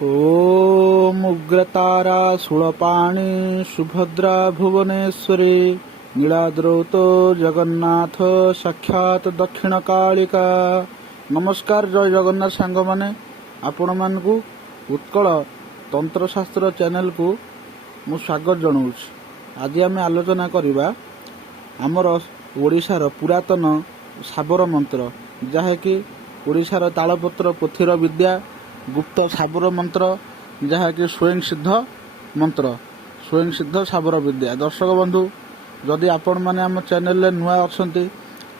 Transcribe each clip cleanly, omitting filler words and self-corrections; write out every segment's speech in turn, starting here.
ओम उग्रतारा शूलपाणी सुभद्रा भुवनेश्वरी नीलाद्रौत जगन्नाथ साक्षात दक्षिण कालिका। नमस्कार, जय जगन्नाथ सांग माने आपण मानकु उत्कल तंत्रशास्त्र चैनल को मु स्वागत जनाऊँ। आज आम आलोचना करवा आमर ओडिशार पुरातन साबर मंत्र जहाँकि ओडिशार तालपत्र पोथीर विद्या गुप्त साबर मंत्र जहाँकि स्वयं सिद्ध मंत्र स्वयं सिद्ध साबर विद्या। दर्शक बंधु, जदि आपण मैंने आम चैनल नुआ अच्छा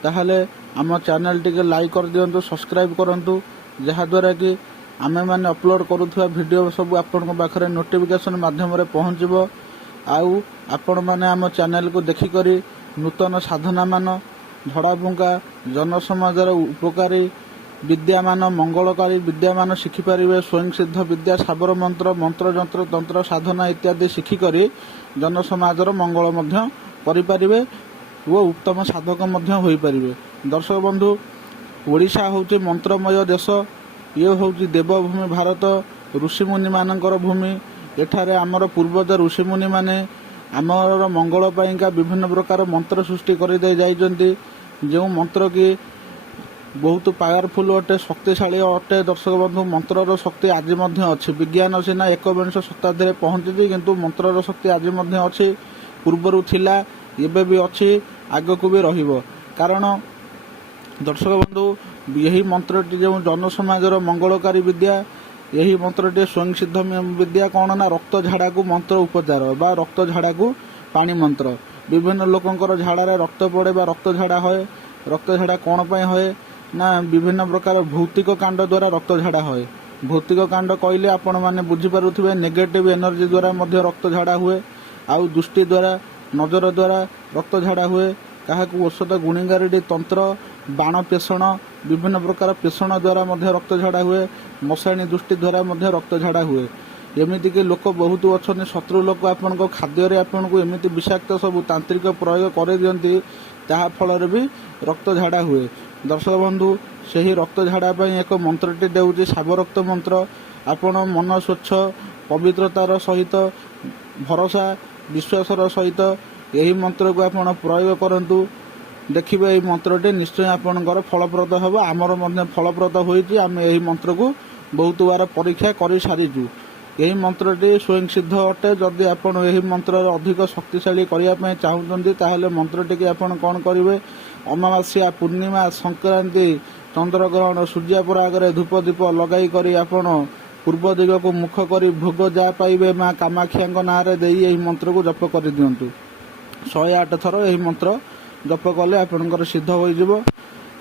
ताहले आम चैनल टी लाइक कर दिंतु, सब्सक्राइब करूँ, जहाद्वारा कि आमे मैंने अपलोड करुवा वीडियो सब आपण पाखे नोटिफिकेशन माध्यम पहुँचब। आउ आपण मैंने आम चैनल को देखिकरी नूतन साधना मान झड़ाफुंका जनसमाजर उपकारी विद्यामान मंगलकारी विद्यामान शिखिपारे। स्वयं सिद्ध विद्या साबर मंत्र मंत्र जंत्र तंत्र साधना इत्यादि शिखिकरी जनसमाजर मंगल करें वो उत्तम साधक हो पारे। दर्शक बंधु, ओडिशा होची मंत्रमय देश। ये होची देवभूमि भारत, ऋषिमुनि मानकर भूमि। एठारे आमर पूर्वज ऋषिमुनि माने आमर मंगल पाइंका विभिन्न प्रकार मंत्र सृष्टि कर जाइछन्ति, जो मंत्र की बहुत पावरफुल अटे, शक्तिशाली अटे। दर्शक बंधु, मंत्रर शक्ति आज अच्छी। विज्ञान सीना 21 शताब्दी पहुंची, किंतु मंत्रर शक्ति आज अच्छी, पूर्वर थिला, एबे भी अच्छी, आगक भी रहिबो। कारण दर्शक बंधु, यही मंत्रटी जो जनसमाजर मंगलकारी विद्या, यही मंत्रटी स्वयं सिद्ध विद्या। कौन ना रक्त झाड़ा को मंत्र उपचार बा रक्त झाड़ा को पानी मंत्र। विभिन्न लोकंकर झाड़ारे रक्त पड़े बा रक्त झाड़ा होए। रक्त झाड़ा कौन पाए होए ना विभिन्न प्रकार भौतिक कांड द्वारा रक्त झाड़ा होए। भौतिक कांड कहले आपण माने बुझी पारुथिबे, नेगेटिव एनर्जी द्वारा मध्य रक्त झाड़ा हुए। आउ दृष्टि द्वारा नजर द्वारा रक्त झाड़ा हुए। काहाकू औषध गुणीगारेडी तंत्र बाण पेषण विभिन्न प्रकार पेषण द्वारा मध्य रक्त झाड़ा हुए। मशाणी दृष्टि द्वारा मध्य रक्त झाड़ा हुए। एमितिक लोक बहुत अच्छा शत्रु लोक आपण खाद्य आपण को एमती विषाक्त सब तांत्रिक प्रयोग कर दियंती, ताहा फल भी रक्त झाड़ा हुए। दर्शक बंधु, से रक्त झाड़ा एक मंत्रटी देउची साब रक्त मंत्र। आपण मन स्वच्छ पवित्रतार सहित भरोसा विश्वासर सहित यही मंत्र को आपण प्रयोग करंतु, देखिए यही मंत्रटी निश्चय आपणकर फलप्रद हम। आमर मध्य फलप्रद होइछि। आमे यही मंत्र को बहुत बार परीक्षा कर सारीचु। यही मंत्रटी स्वयं सिद्ध अटे। जदि आपण यही मंत्र अधिक शक्तिशाली करने चाहते ताहले मंत्रटी की आपण कौन करेंगे, अमावास्या पूर्णिमा संक्रांति चंद्रग्रहण सूर्यापराग धूप दीप लगाई करी आपण पूर्व दिग को मुख कर भोग जा पाइबे माँ कामाख्या नाँ यही मंत्र को जप कर दिंतु। 108 थर यही मंत्र जप कले आपणकर सिद्ध हो।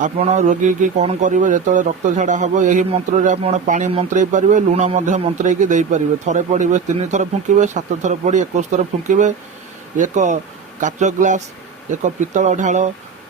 आपण रोगी की कौन करेंगे, जो रक्त झाड़ा हम यही मंत्र आप पानी मंत्रई पारे, लुण मंत्रईकी दे पारे। थरे पढ़े 3 थर फुंके, 7 थर पढ़ी 21 थर फुंके। एक काच ग्लास, एक पितल ढाल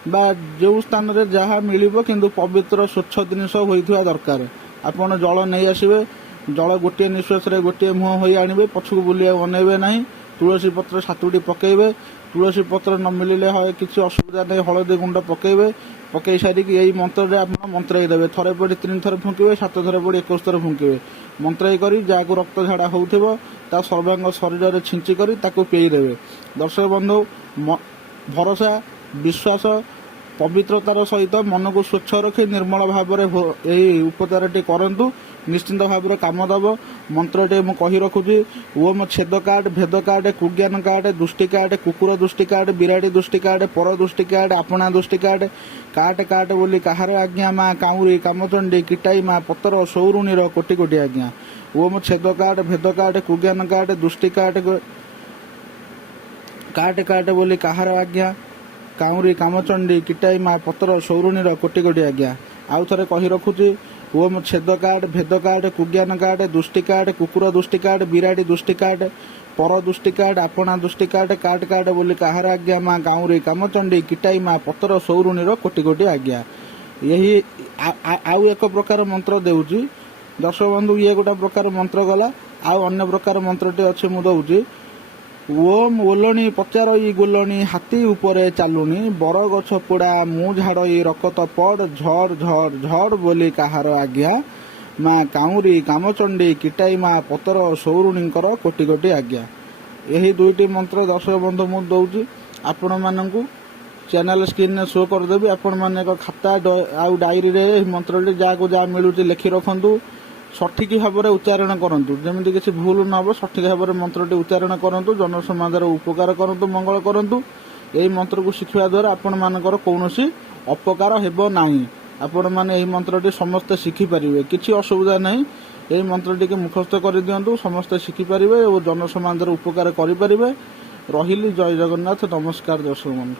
बा जो स्थान रे जहाँ मिलिबो किंतु पवित्र स्वच्छ जिनिष होइथिबा दरकार। आपण जल नहीं आसबे, जल गोटे निश्वास रे गोटे मुह होई आनिबे, पछकु बुलिया अनेबे नहीं। तुलसी पत्र 7टी पकेबे। तुलसी पत्र न मिलिले है किसी असुविधा नहीं, हलदी गुंड पकेबे। पकई सारिकी यही मंत्र आप मंत्रई देवे। थरे पड़ी 3 थर फुंके, 7 थर पड़ी 21 थर फुंके। मंत्रई करी जहाँ रक्त झाड़ा होउथिबो ता सर्वांग शरीर में छिंची करी ताकू पेई देवे। दर्शक बंधु, भरोसा विश्वास पवित्रतार सहित मन को स्वच्छ रखी निर्मल भाव यही उपचारटी करंतु, निश्चिंत भाव काम दब। मंत्रटे मु कही रखुची, ओम छेद काट भेद काट कुज्ञान काट दुष्टि काट कुकुर दुष्टि काट बिराड़ी दुष्टि काट पर दुष्टि काट आपणा दुष्टि काट काट काट बोली काहार आज्ञा माँ काउरी कामचंडी किटाई माँ पतर सौरुणीर कोटि कोटि आज्ञा। ओम छेद काट भेद काट कुज्ञान काट दुष्टि काट काट काट बोली काहार आज्ञा काउरी कामचंडी किटाई माँ पतर सौरुणीर कोटि कोटि आज्ञा। आउ थे कही रखुची, ओम छेद काट भेद काट कुज्ञान काट दुष्टि काट कुकुर दुष्टि काट बिराड़ी दुष्टि काट पर दुष्टि काट आपणा दुष्टि काट काट काट बोली काहार आज्ञा माँ गाँवरी कामचंडी किटाई माँ पतर सौरुणीर कोटि कोटि आज्ञा। यही आउ एक प्रकार मंत्र देउची। दर्शक बंधु, ये गोटा प्रकार मंत्र गला। आउ अन्य प्रकार मंत्रटी अच्छे मु दउची। ओम ओलणी पचारई गोलणी हाथी उपरे चालुनी बर गछ पोड़ा मु झाड़ई रकत पड़ झड़ झड़ झड़ बोली काहार आज्ञा ମା କାଉଁରୀ କାମଚଣ୍ଡୀ କିଟାଇ ମା ପତର ସୌରୁଣୀଙ୍କର କୋଟି କୋଟି ଆଜ୍ଞା। ଏହି ଦୁଇଟି ମନ୍ତ୍ର ଦର୍ଶକ ବନ୍ଧୁ ମୁଁ ଦେଉଛି ଆପଣମାନଙ୍କୁ। ଚ୍ୟାନେଲ ସ୍କ୍ରିନରେ ଶୋ କରିଦେବି। ଆପଣମାନେ ଏକ ଖାତା ଆଉ ଡାଏରୀରେ ଏହି ମନ୍ତ୍ରଟି ଯାହାକୁ ଯାହା ମିଳୁଛି ଲେଖି ରଖନ୍ତୁ। ସଠିକ୍ ଭାବରେ ଉଚ୍ଚାରଣ କରନ୍ତୁ, ଯେମିତି କିଛି ଭୁଲ ନ ହେବ। ସଠିକ୍ ଭାବରେ ମନ୍ତ୍ରଟି ଉଚ୍ଚାରଣ କରନ୍ତୁ, ଜନସମାଜର ଉପକାର କରନ୍ତୁ, ମଙ୍ଗଳ କରନ୍ତୁ। ଏହି ମନ୍ତ୍ରକୁ ଶିଖିବା ଦ୍ୱାରା ଆପଣମାନଙ୍କର କୌଣସି ଅପକାର ହେବ ନାହିଁ। ଆପଣମାନେ ଏହି ମନ୍ତ୍ରଟି ସମସ୍ତେ ଶିଖିପାରିବେ, କିଛି ଅସୁବିଧା ନାହିଁ। ଏହି ମନ୍ତ୍ରଟିକୁ ମୁଖସ୍ଥ କରିଦିଅନ୍ତୁ, ସମସ୍ତେ ଶିଖିପାରିବେ ଓ ଜନସମାଜର ଉପକାର କରିପାରିବେ। ରହିଲି, ଜୟ ଜଗନ୍ନାଥ, ନମସ୍କାର ଦର୍ଶକ ବନ୍ଧୁ।